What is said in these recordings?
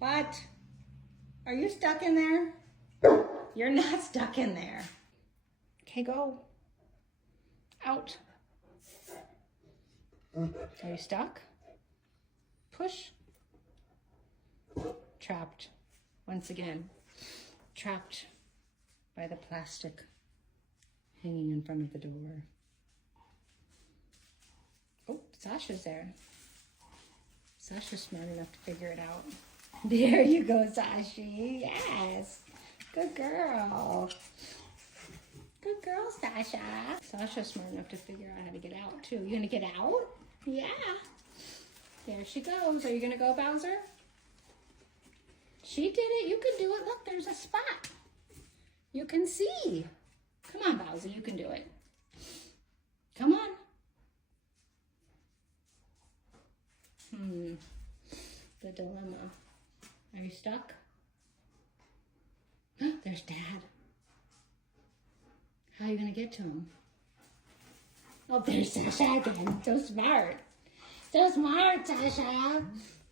What? Are you stuck in there? You're not stuck in there. Okay, go. Out. Are you stuck? Push. Trapped. Once again. Trapped by the plastic hanging in front of the door. Oh, Sasha's there. Sasha's smart enough to figure it out. There you go, Sashi. Yes. Good girl. Good girl, Sasha. Sasha's smart enough to figure out how to get out, too. You gonna get out? Yeah. There she goes. Are you gonna go, Bowser? She did it. You can do it. Look, there's a spot. You can see. Come on, Bowser. You can do it. Come on. The dilemma. Are you stuck? There's Dad. How are you going to get to him? Oh, there's Sasha again. So smart. So smart, Sasha.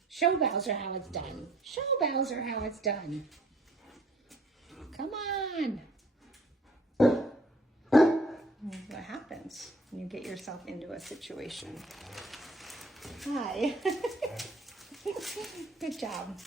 Show Bowser how it's done. Show Bowser how it's done. Come on. What happens when you get yourself into a situation? Hi. Good job.